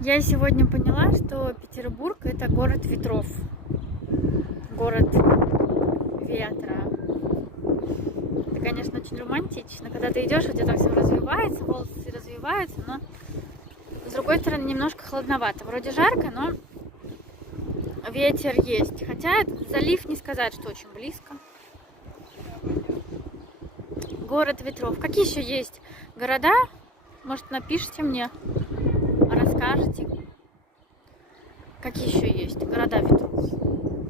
Я сегодня поняла, что Петербург — это город ветров, город ветра. Это, конечно, очень романтично, когда ты идешь, у тебя там все развивается, волосы развиваются, но с другой стороны немножко холодновато. Вроде жарко, но ветер есть. Хотя залив не сказать, что очень близко. Город ветров. Какие еще есть города? Может, напишите мне, расскажете, какие еще есть города ветров.